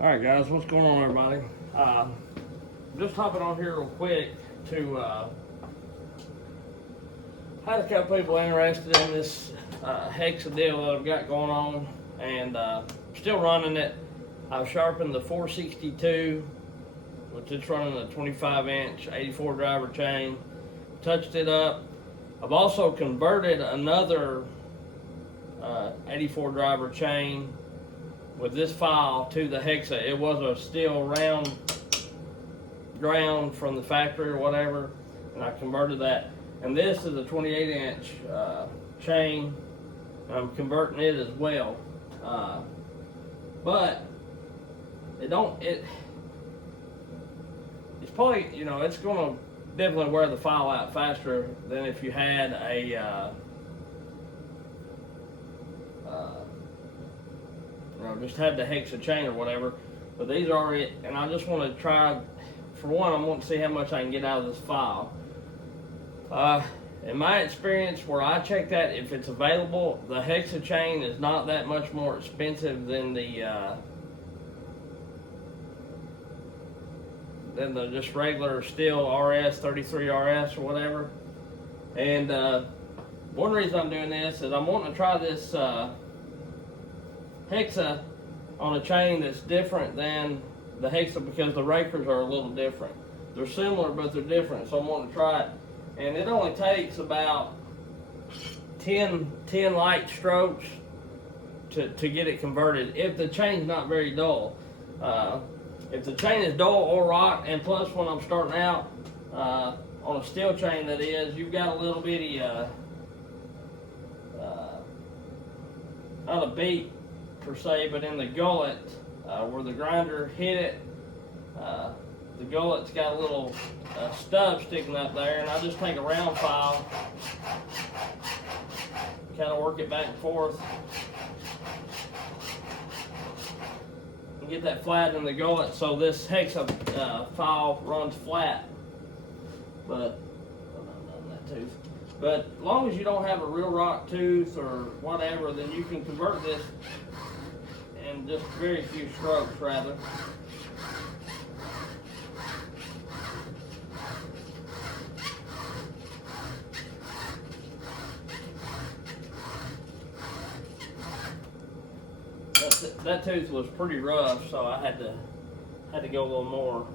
Alright guys, what's going on everybody? Just hopping on here real quick to had a couple people interested in this hexa deal that I've got going on, and still running it. I've sharpened the 462, which is running a 25-inch 84 driver chain, touched it up. I've also converted another 84 driver chain with this file to the hexa. It was a steel round ground from the factory or whatever, and I converted that. And this is a 28-inch chain, and I'm converting it as well. But it's probably, it's gonna definitely wear the file out faster than if you had a just had the hexa chain or whatever. But these are it, and I just want to try, for one, I want to see how much I can get out of this file. In my experience, where I check that, if it's available, the hexa chain is not that much more expensive than the just regular steel RS 33 RS or whatever. And one reason I'm doing this is I'm wanting to try this hexa on a chain that's different than the hexa, because the rakers are a little different. They're similar, but they're different, so I'm wanting to try it. And it only takes about 10 light strokes to get it converted, if the chain's not very dull. If the chain is dull or rock, and plus when I'm starting out on a steel chain, that is, you've got a little bitty not a beat per se, but in the gullet where the grinder hit it, the gullet's got a little stub sticking up there, and I just take a round file, kind of work it back and forth, and get that flat in the gullet so this hexa file runs flat. But But as long as you don't have a real rock tooth or whatever, then you can convert this in just very few strokes, rather. That tooth was pretty rough, so I had to go a little more.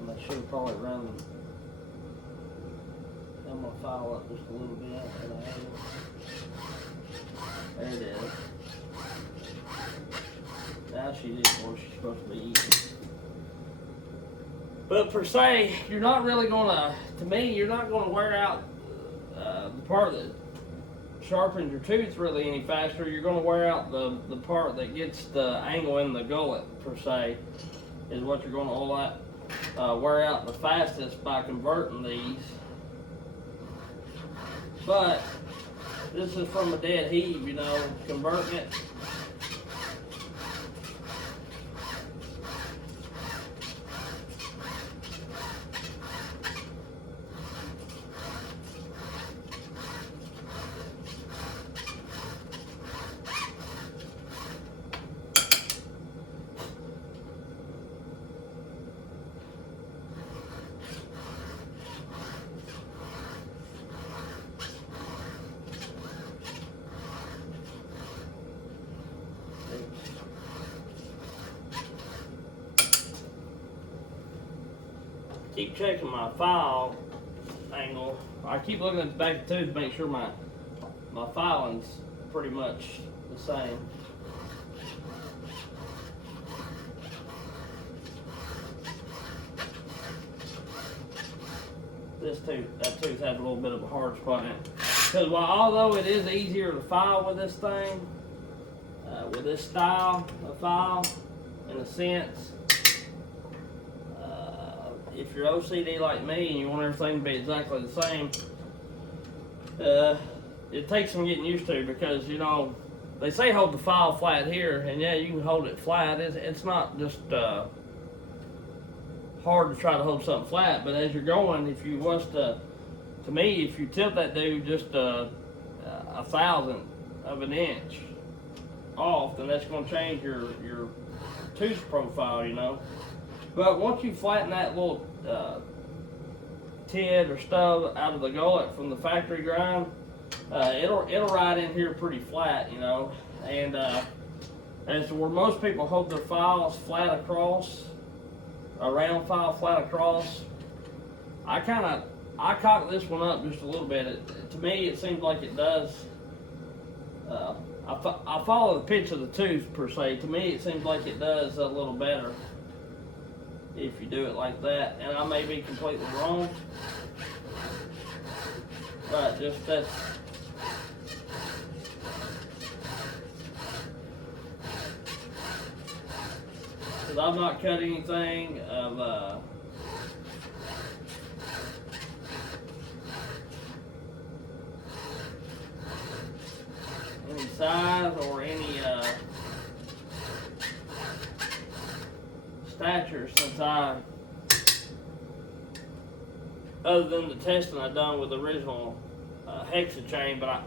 And I should have probably run I'm gonna file up just a little bit, and there it is. Now she did what she's supposed to be eating. But per se, you're not really gonna, to me, you're not gonna wear out the part that sharpens your tooth really any faster. You're gonna wear out the part that gets the angle in the gullet, per se, is what you're gonna wear out the fastest by converting these. But this is from a dead heave, converting it. Keep checking my file angle. I keep looking at the back of the tooth to make sure my filing's pretty much the same. That tooth has a little bit of a hard spot in it. Because although it is easier to file with this thing, with this style of file, in a sense, if you're OCD like me and you want everything to be exactly the same, it takes some getting used to, because they say hold the file flat here, and yeah, you can hold it flat. It's not just hard to try to hold something flat, but as you're going, if you was to me, if you tilt that dude just a 1/1000 of an inch, off, then that's going to change your tooth profile, you know. But once you flatten that little tid or stub out of the gullet from the factory grind, it'll ride in here pretty flat, you know. And as where most people hold their files flat across, a round file flat across, I cocked this one up just a little bit. To me, it seems like it does. I follow the pitch of the tooth per se. To me, it seems like it does a little better if you do it like that. And I may be completely wrong, but just that's. Because I've not cut anything of any size or any stature since other than the testing I've done with the original Hexa chain, but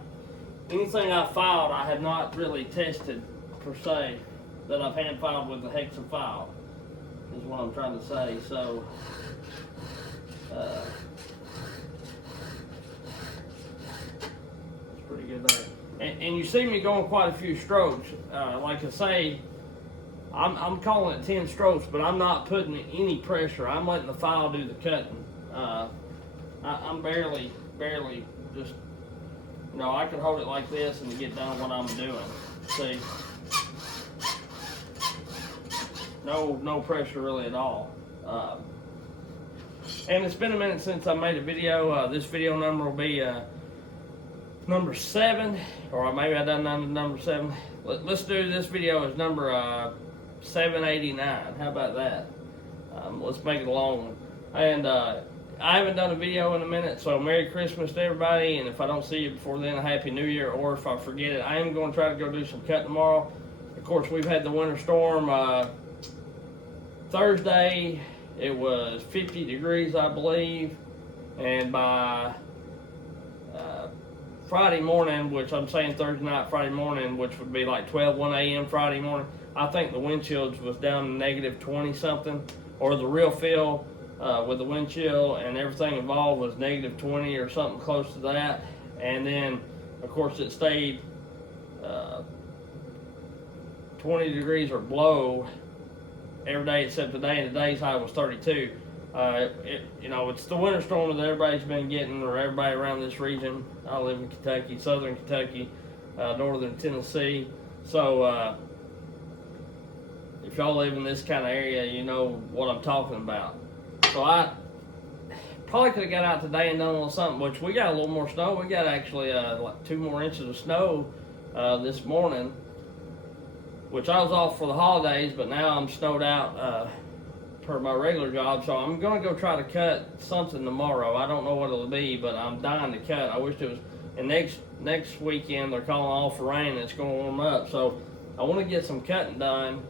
anything I filed I have not really tested per se that I've hand filed with the Hexa file is what I'm trying to say. So it's pretty good there. And you see me going quite a few strokes. Like I say, I'm calling it 10 strokes, but I'm not putting any pressure. I'm letting the file do the cutting. I'm barely just, you know, I can hold it like this and get done what I'm doing. See? No pressure really at all. And it's been a minute since I made a video. This video number will be number 7, or maybe I done number 7. Let's do this video as number 789. How about that? Let's make it a long one. And I haven't done a video in a minute, so Merry Christmas to everybody. And if I don't see you before then, a Happy New Year. Or if I forget it, I am going to try to go do some cutting tomorrow. Of course, we've had the winter storm. Thursday, it was 50 degrees, I believe. And by Friday morning, which I'm saying Thursday night, Friday morning, which would be like 1 a.m. Friday morning, I think the wind chills was down to negative 20 something, or the real feel with the wind chill and everything involved was negative 20 or something close to that. And then, of course, it stayed 20 degrees or below every day except today, and today's high was 32. You know, it's the winter storm that everybody's been getting, or everybody around this region. I live in Kentucky, southern Kentucky, northern Tennessee. So if y'all live in this kind of area, you know what I'm talking about. So I probably could have got out today and done a little something, which we got a little more snow. We got actually like 2 more inches of snow this morning, which I was off for the holidays, but now I'm snowed out per my regular job. So I'm going to go try to cut something tomorrow. I don't know what it'll be, but I'm dying to cut. I wish it was. And next weekend they're calling off for rain and it's going to warm up. So I want to get some cutting done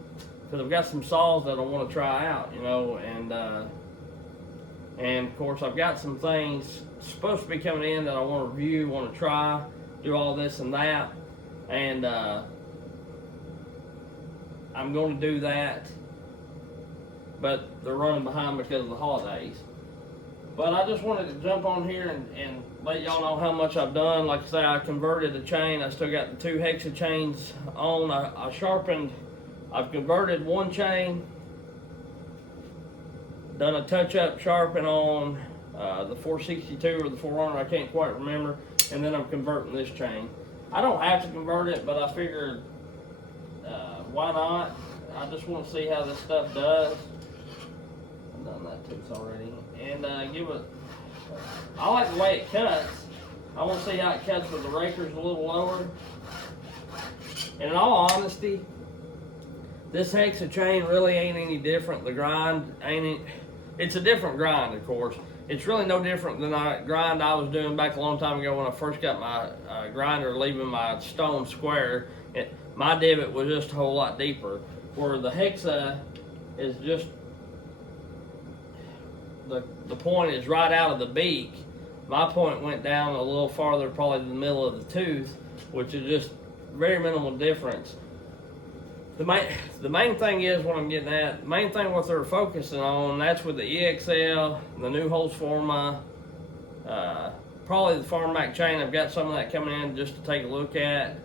because I've got some saws that I want to try out, you know, and of course I've got some things supposed to be coming in that I want to review, want to try, do all this and that, and I'm going to do that, but they're running behind because of the holidays. But I just wanted to jump on here and let y'all know how much I've done. Like I say, I converted the chain. I still got the 2 Hexa chains on. I've converted one chain, done a touch-up sharpen on the 462 or the 400, I can't quite remember, and then I'm converting this chain. I don't have to convert it, but I figured why not? I just want to see how this stuff does. I've done that tooth already, and I like the way it cuts. I want to see how it cuts with the rakers a little lower. And in all honesty, this Hexa chain really ain't any different. The grind it's a different grind, of course. It's really no different than the grind I was doing back a long time ago when I first got my grinder leaving my stone square. My divot was just a whole lot deeper. Where the Hexa is just, the point is right out of the beak. My point went down a little farther, probably the middle of the tooth, which is just very minimal difference. the main thing is what I'm getting at. The main thing what they're focusing on, that's with the EXL, the new Holz Forma, probably the Farm Mac chain. I've got some of that coming in just to take a look at,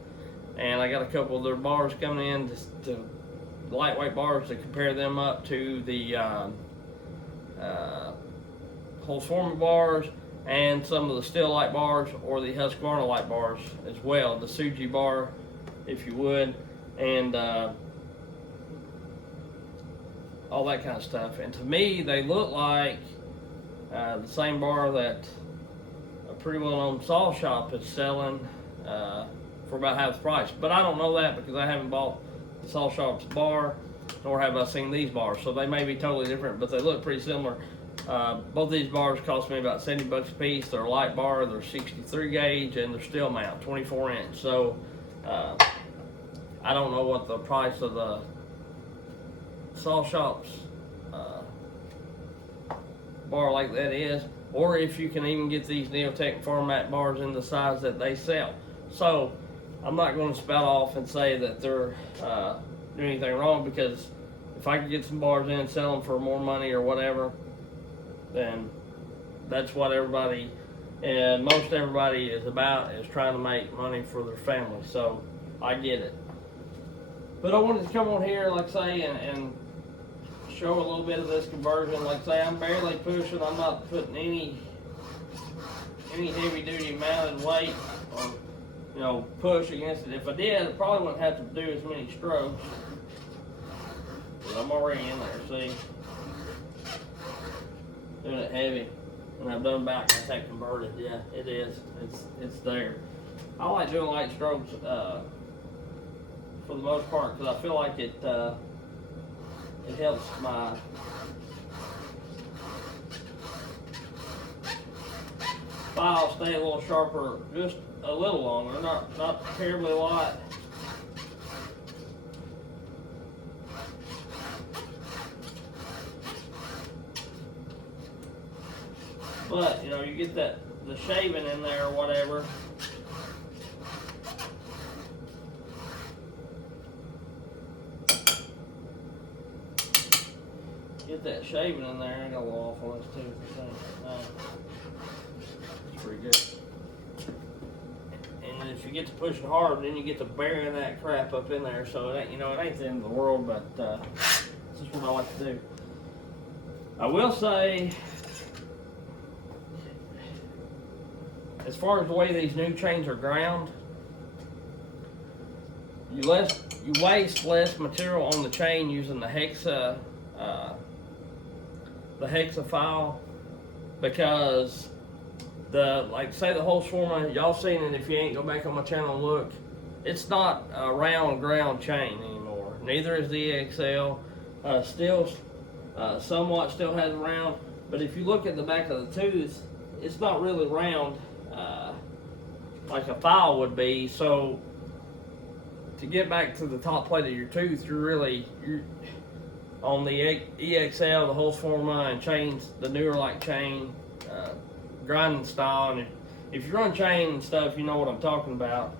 and I got a couple of their bars coming in to lightweight bars to compare them up to the Holz Forma bars and some of the STIHL light bars or the Husqvarna light bars as well, the Suji bar, if you would, and all that kind of stuff. And to me, they look like the same bar that a pretty well-known saw shop is selling for about half the price. But I don't know that because I haven't bought the saw shop's bar, nor have I seen these bars. So they may be totally different, but they look pretty similar. Both these bars cost me about 70 bucks a piece. They're a light bar, they're 63 gauge, and they're steel mount, 24 inch. So I don't know what the price of the saw shop's bar like that is, or if you can even get these Neotech Farm Mac bars in the size that they sell. So I'm not going to spout off and say that they're doing anything wrong, because if I could get some bars in and sell them for more money or whatever, then that's what everybody and most everybody is about, is trying to make money for their family. So I get it. But I wanted to come on here, like I say, and show a little bit of this conversion. Like I say, I'm barely pushing. I'm not putting any heavy duty mounted weight or push against it. If I did, I probably wouldn't have to do as many strokes. But I'm already in there, see? Doing it heavy. And I've done back contact converted. Yeah, it is. It's there. I like doing light strokes for the most part, because I feel like it helps my file stay a little sharper, just a little longer, not terribly a lot. But you get the shaving in there or whatever. Get that shaving in there. I got a little off on this too. It's pretty good. And if you get to pushing hard, then you get to burying that crap up in there. So it ain't, it ain't the end of the world, but this is what I like to do. I will say, as far as the way these new chains are ground, you waste less material on the chain using the Hexa file, because like say the Holz Forma, y'all seen it. If you ain't, go back on my channel and look. It's not a round ground chain anymore. Neither is the EXL. Still somewhat still has a round, but if you look at the back of the tooth, it's not really round like a file would be. So to get back to the top plate of your tooth, you're on the EXL, the Holz Forma, and chains, the newer like chain grinding style. And if you run chain and stuff, you know what I'm talking about.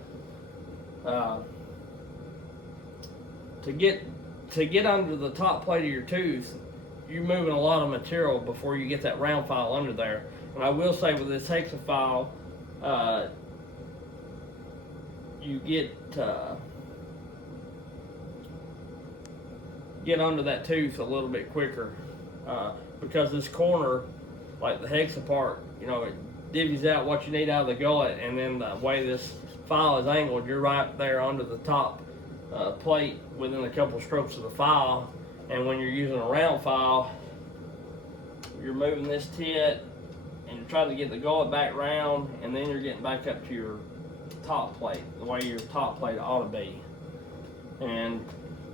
To get under the top plate of your tooth, you're moving a lot of material before you get that round file under there. And I will say, with this Hexa file, you get under that tooth a little bit quicker, because this corner, like the Hexa part, it divvies out what you need out of the gullet, and then the way this file is angled, you're right there under the top plate within a couple strokes of the file. And when you're using a round file, you're moving this tit and you're trying to get the gullet back round, and then you're getting back up to your top plate, the way your top plate ought to be. And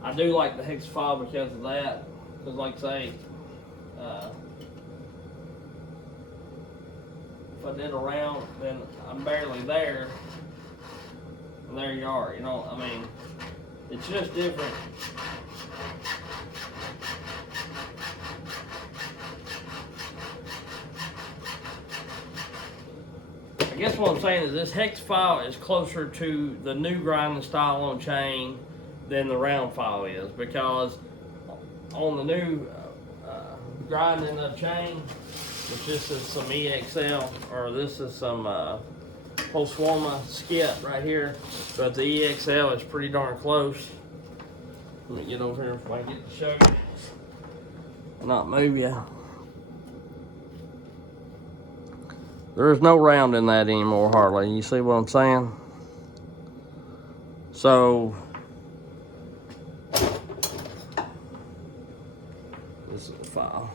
I do like the Hexa file because of that, because like I say, if I did a round, then I'm barely there, and there you are. I mean, it's just different. I guess what I'm saying is this Hexa file is closer to the new grinding style on chain than the round file is, because on the new grinding of chain, which this is some EXL, or this is some Holswarma skip right here, but the EXL is pretty darn close. Let me get over here if I get to show you, not move you. There is no round in that anymore, hardly. You see what I'm saying? So this is the file.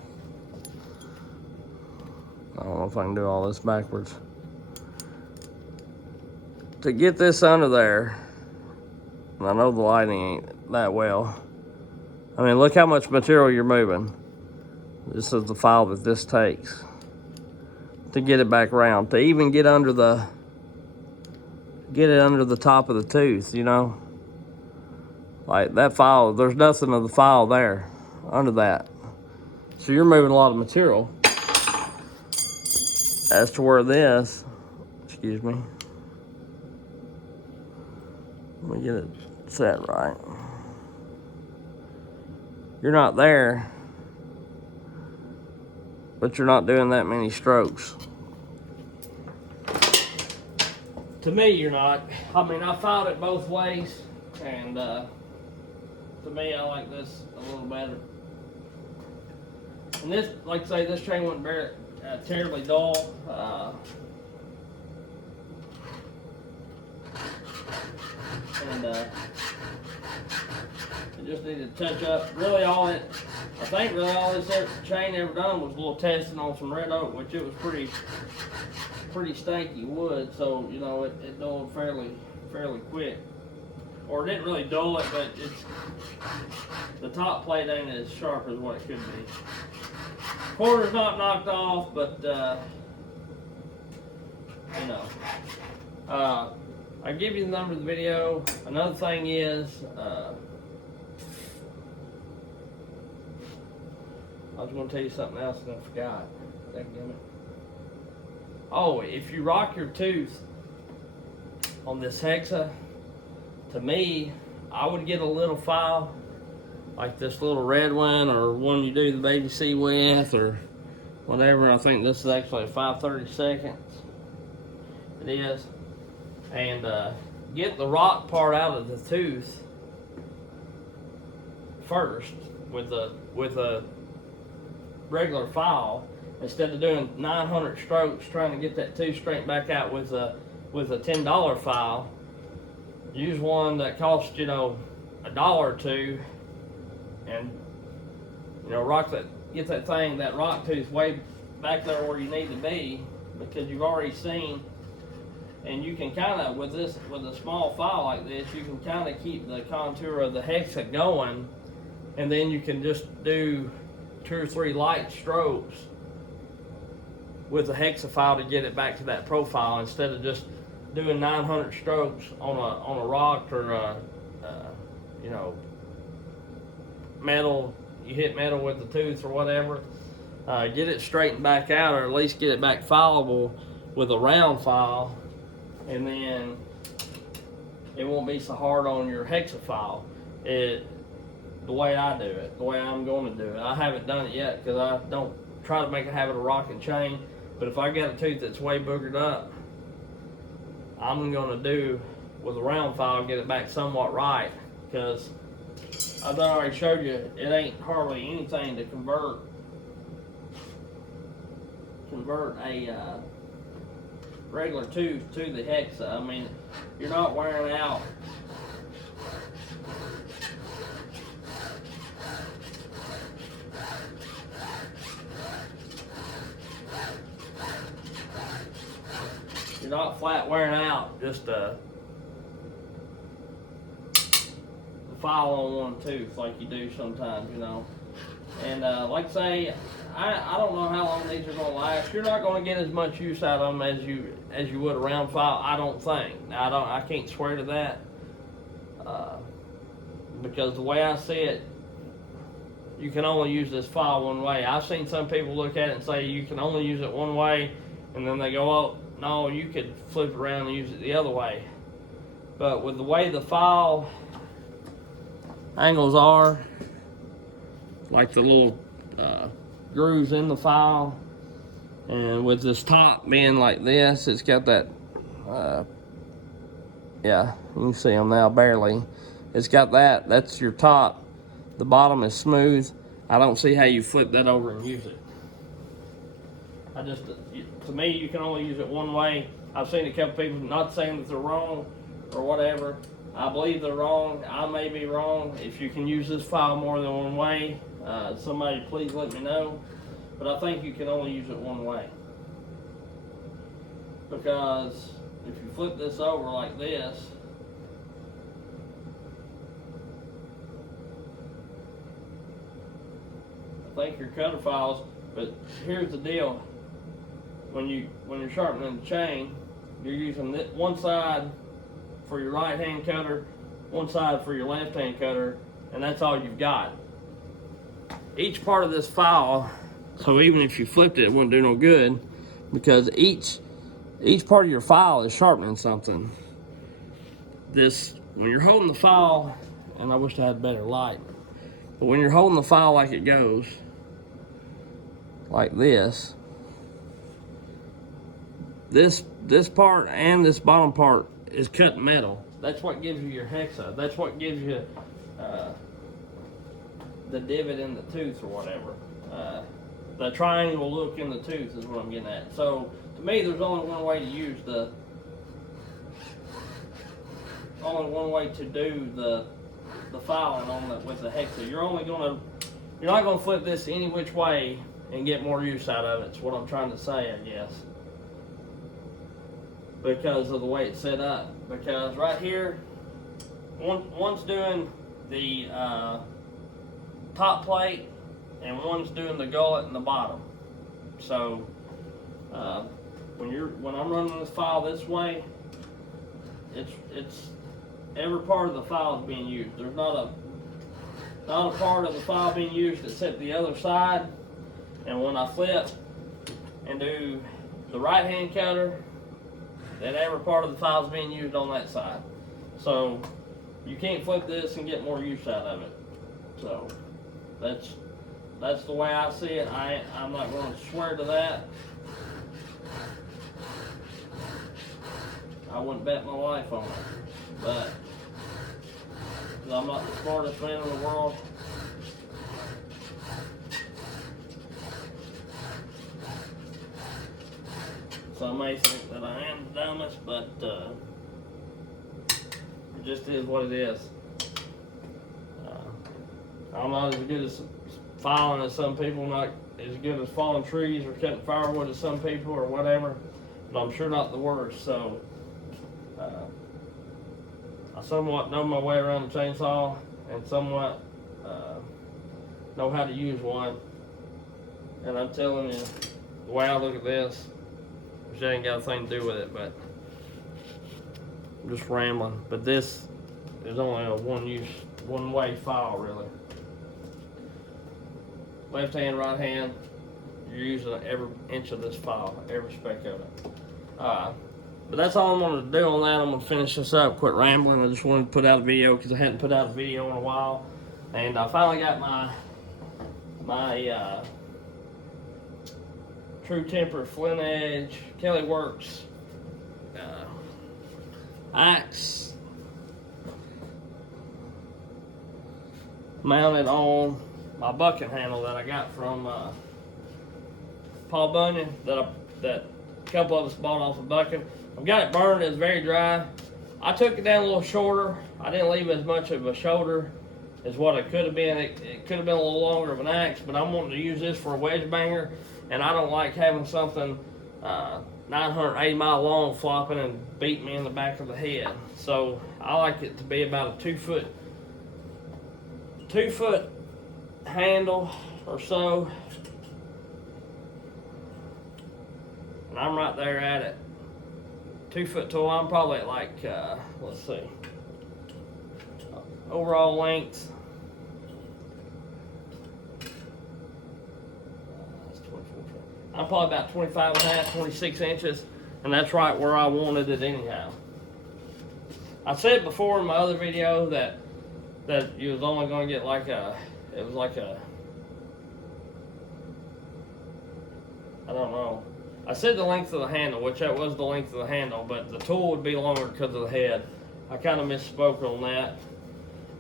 I don't know if I can do all this backwards. To get this under there, and I know the lighting ain't that well. I mean, look how much material you're moving. This is the file that this takes to get it back around, to even get under the, get it under the top of the tooth, you know? Like that file, there's nothing of the file there under that. So you're moving a lot of material. As to where this, excuse me, let me get it set right. You're not there, but you're not doing that many strokes. To me, you're not. I mean, I filed it both ways, and to me, I like this a little better. And this, like I say, this chain wasn't very terribly dull. And it just needed to touch up. Really, all it, I think, really all this chain ever done was a little testing on some red oak, which it was pretty stanky wood. So you know, it dulled fairly quick. Or it didn't really dull it, but it's, the top plate ain't as sharp as what it could be. Quarter's not knocked off, but you know. I give you the number of the video. Another thing is, I was going to tell you something else and I forgot. Dadgummit. Oh, if you rock your tooth on this Hexa, to me, I would get a little file like this little red one, or one you do the baby C with, or whatever. I think this is actually a 5/32. It is. And get the rock part out of the tooth first with a regular file, instead of doing 900 strokes trying to get that tooth straightened back out with a $10 file. Use one that costs, you know, $1 or $2, and you know, get that thing, that rock tooth, way back there where you need to be, because you've already seen. And you can kind of, with a small file like this, you can kind of keep the contour of the Hexa going, and then you can just do 2 or 3 light strokes with the Hexa file to get it back to that profile, instead of just doing 900 strokes on a rock, or you know, metal. You hit metal with the tooth or whatever. Get it straightened back out, or at least get it back fileable with a round file. And then it won't be so hard on your Hexa file. The way I do it, the way I'm going to do it. I haven't done it yet because I don't try to make a habit of rocking chain. But if I got a tooth that's way boogered up, I'm going to do with a round file, get it back somewhat right. Because I've already showed you, it ain't hardly anything to convert a regular tooth to the Hexa. I mean, you're not wearing out you're not flat wearing out just the file on one tooth like you do sometimes, you know. And like I say, I don't know how long these are going to last. You're not going to get as much use out of them as you would a round file, I don't think. Now, I can't swear to that, because the way I see it, you can only use this file one way. I've seen some people look at it and say you can only use it one way, and then they go, oh no, you could flip it around and use it the other way. But with the way the file angles are, like the little grooves in the file. And with this top being like this, it's got that, yeah, you can see them now barely. It's got that, that's your top. The bottom is smooth. I don't see how you flip that over and use it. To me, you can only use it one way. I've seen a couple people, not saying that they're wrong or whatever. I believe they're wrong. I may be wrong. If you can use this file more than one way, somebody please let me know. But I think you can only use it one way. Because if you flip this over like this, I think your cutter files, but here's the deal. When you're sharpening the chain, you're using one side for your right hand cutter, one side for your left hand cutter, and that's all you've got. Each part of this file, so even if you flipped it, it wouldn't do no good, because each part of your file is sharpening something. When you're holding the file, and I wish I had better light, but when you're holding the file like it goes, like this part and this bottom part is cut metal. That's what gives you your hexa. That's what gives you the divot in the tooth or whatever. The triangle look in the tooth is what I'm getting at. So to me, there's only one way to use only one way to do the filing on with the hexa. You're not gonna flip this any which way and get more use out of it. It's what I'm trying to say, I guess. Because of the way it's set up. Because right here, one's doing the top plate and one's doing the gullet and the bottom. So when I'm running this file this way, it's every part of the file is being used. There's not a part of the file being used except the other side. And when I flip and do the right hand cutter, then every part of the file is being used on that side. So you can't flip this and get more use out of it. So that's the way I see it. I'm not going to swear to that. I wouldn't bet my life on it. But I'm not the smartest man in the world. So I may think that I am the dumbest, but it just is what it is. I'm not as good as filing as some people, not as good as falling trees or cutting firewood as some people or whatever, but I'm sure not the worst. So I somewhat know my way around the chainsaw and somewhat know how to use one. And I'm telling you, the way I look at this, which ain't got a thing to do with it, but I'm just rambling. But this is only a one-way file, really. Left hand, right hand, you're using every inch of this file, every speck of it. But that's all I'm going to do on that. I'm going to finish this up, quit rambling. I just wanted to put out a video because I hadn't put out a video in a while. And I finally got my True Temper Flint Edge Kelly Works axe mounted on my bucking handle that I got from Paul Bunyan that a couple of us bought off of Buckin. I've got it burned. It's very dry. I took it down a little shorter. I didn't leave as much of a shoulder as what it could have been. It could have been a little longer of an axe, but I'm wanting to use this for a wedge banger, and I don't like having something 980 mile long flopping and beating me in the back of the head. So I like it to be about a 2 foot handle or so. And I'm right there at it. 2 foot tall. I'm probably at like, let's see, overall length. I'm probably about 25 and a half, 26 inches, and that's right where I wanted it anyhow. I said before in my other video that that you was only going to get like a, it was like a, I don't know. I said the length of the handle, which that was the length of the handle, but the tool would be longer because of the head. I kind of misspoke on that.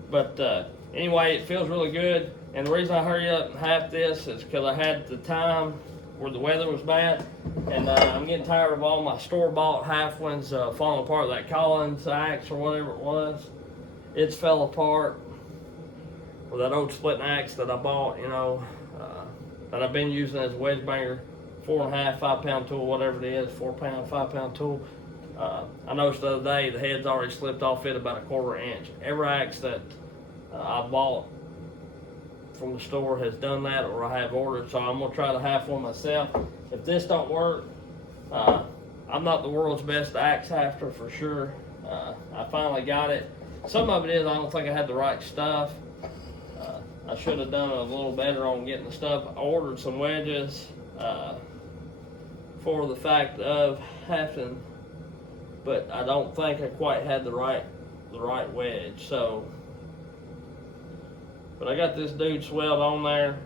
But anyway, it feels really good. And the reason I hurry up and half this is because I had the time where the weather was bad. And I'm getting tired of all my store-bought half ones falling apart. That Collins axe or whatever it was, it's fell apart. Or that old splitting axe that I bought, you know, that I've been using as a wedge banger. 4.5, 5 pound tool, whatever it is, 4 pound, 5 pound tool. I noticed the other day the head's already slipped off it about 1/4 inch. Every axe that I bought from the store has done that, or I have ordered, so I'm gonna try to half one myself. If this don't work, I'm not the world's best axe hafter for sure. I finally got it. Some of it is I don't think I had the right stuff. I should have done a little better on getting the stuff. I ordered some wedges for the fact of hafting, but I don't think I quite had the right wedge. So, but I got this dude swelled on there.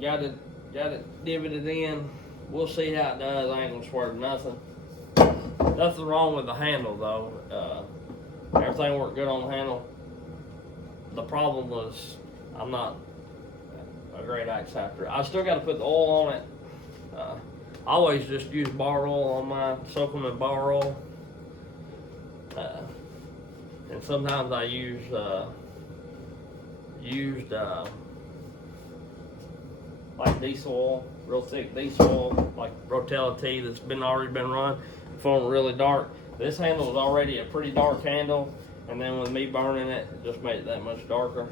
Got it divoted in. We'll see how it does. I ain't gonna swerve nothing. Nothing wrong with the handle though. Everything worked good on the handle. The problem was I'm not a great axe hafter. I still got to put the oil on it. I always just use bar oil on mine, soak them in bar oil. And sometimes I use like diesel oil, real thick diesel oil, like Rotella T that's already been run, for them really dark. This handle is already a pretty dark handle, and then with me burning it, it just made it that much darker.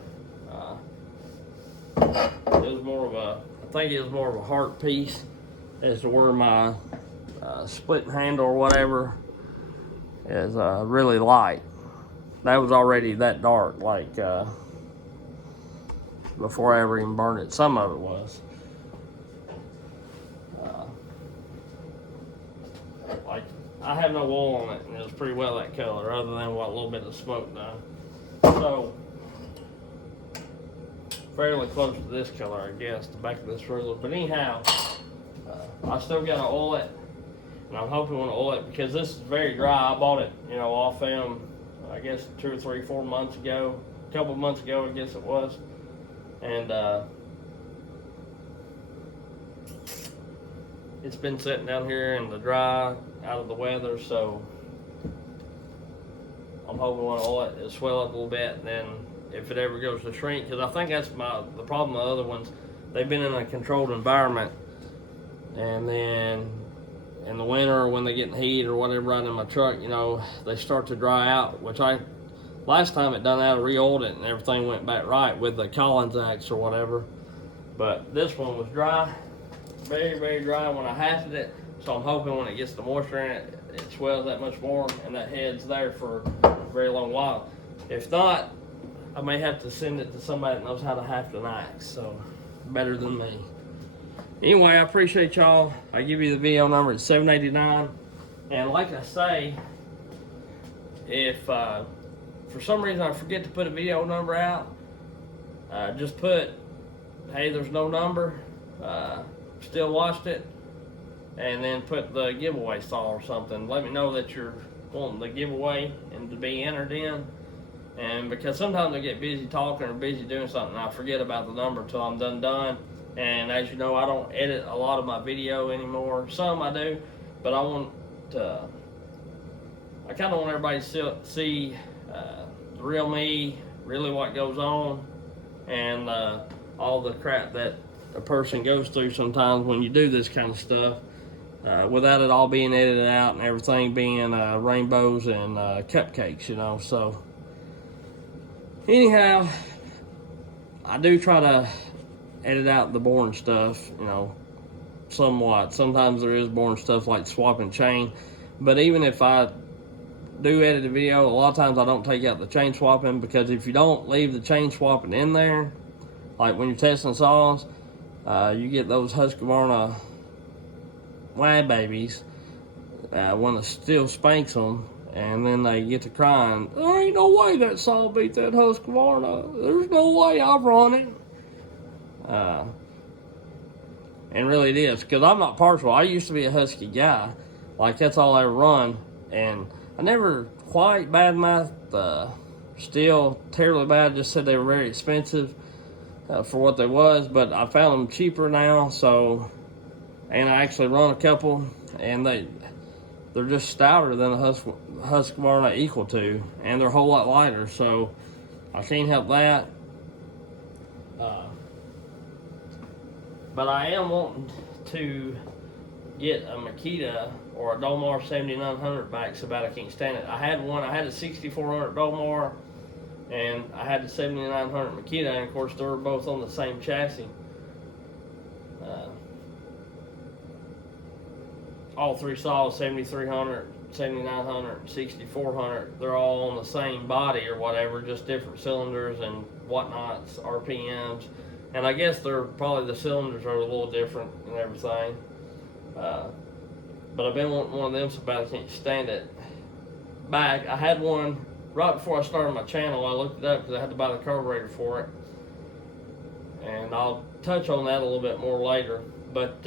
It was more of a, I think it was more of a heart piece as to where my splitting handle or whatever is really light. That was already that dark, like before I ever even burned it. Some of it was. Like, I have no oil on it, and it was pretty well that color, other than what a little bit of smoke done. So, fairly close to this color, I guess, the back of this ruler. But anyhow, I still gotta oil it, and I'm hoping when I oil it, because this is very dry. I bought it, you know, off them, I guess 2 or 3, 4 months ago, a couple of months ago, I guess it was, and it's been sitting down here in the dry, out of the weather, so I'm hoping when I oil it, it'll swell up a little bit, and then if it ever goes to shrink, because I think that's the problem with the other ones. They've been in a controlled environment, and then in the winter when they get in heat or whatever out in my truck, you know, they start to dry out, which last time it done that, I re-oiled it and everything went back right with the Collins axe or whatever. But this one was dry, very, very dry when I hafted it, so I'm hoping when it gets the moisture in it, it swells that much more and that head's there for a very long while. If not, I may have to send it to somebody that knows how to haft an axe, so better than me. Anyway, I appreciate y'all. I give you the video number, it's 789. And like I say, if for some reason I forget to put a video number out, just put, hey, there's no number, still watched it, and then put the giveaway saw or something. Let me know that you're wanting the giveaway and to be entered in. And because sometimes I get busy talking or busy doing something, I forget about the number until I'm done. And as you know, I don't edit a lot of my video anymore. Some I do, but I kind of want everybody to see the real me, really what goes on, and all the crap that a person goes through sometimes when you do this kind of stuff, without it all being edited out and everything being rainbows and cupcakes, you know. So anyhow, I do try to edit out the boring stuff, you know, somewhat. Sometimes there is boring stuff like swapping chain, but even if I do edit a video, a lot of times I don't take out the chain swapping, because if you don't leave the chain swapping in there, like when you're testing saws, you get those Husqvarna wag babies when the steel spanks them, And then they get to crying, there ain't no way that saw beat that Husqvarna. There's no way I've run it. And really it is, because I'm not partial. I used to be a Husky guy. Like, that's all I ever run. And I never quite badmouthed Stihl terribly bad. Just said they were very expensive for what they was. But I found them cheaper now. So, and I actually run a couple. And they're just stouter than a Husqvarna equal to. And they're a whole lot lighter. So, I can't help that. But I am wanting to get a Makita or a Dolmar 7900 back so bad I can't stand it. I had one, I had a 6400 Dolmar and I had the 7900 Makita, and of course they were both on the same chassis. All three saws, 7300, 7900, 6400, they're all on the same body or whatever, just different cylinders and whatnots, RPMs. And I guess they're probably, the cylinders are a little different and everything. But I've been wanting one of them so bad I can't stand it. Back, I had one right before I started my channel. I looked it up because I had to buy the carburetor for it. And I'll touch on that a little bit more later. But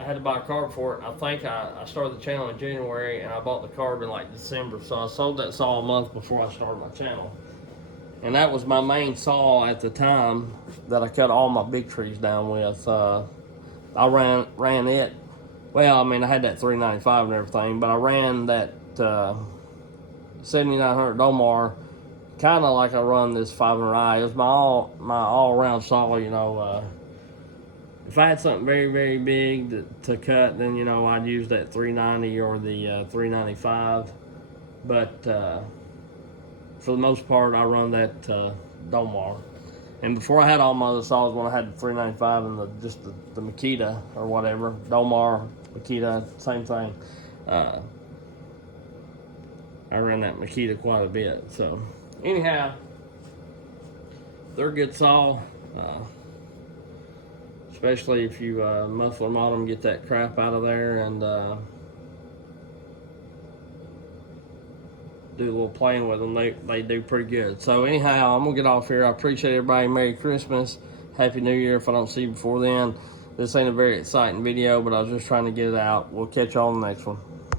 I had to buy a carb for it. I think I started the channel in January and I bought the carb in like December. So I sold that saw a month before I started my channel. And that was my main saw at the time that I cut all my big trees down with. I ran it. Well, I mean, I had that 395 and everything, but I ran that 7900 Dolmar kind of like I run this 500i. It was my all-around saw, you know. If I had something very, very big to cut, then, you know, I'd use that 390 or the 395. But for the most part, I run that Dolmar. And before I had all my other saws, when I had the 395 and just the Makita or whatever, Dolmar, Makita, same thing. I ran that Makita quite a bit. So anyhow, they're a good saw, especially if you muffler mod them, get that crap out of there, and do a little playing with them. They do pretty good. So anyhow, I'm gonna get off here. I appreciate everybody. Merry Christmas, Happy New Year if I don't see you before then. This ain't a very exciting video, but I was just trying to get it out. We'll catch you on the next one.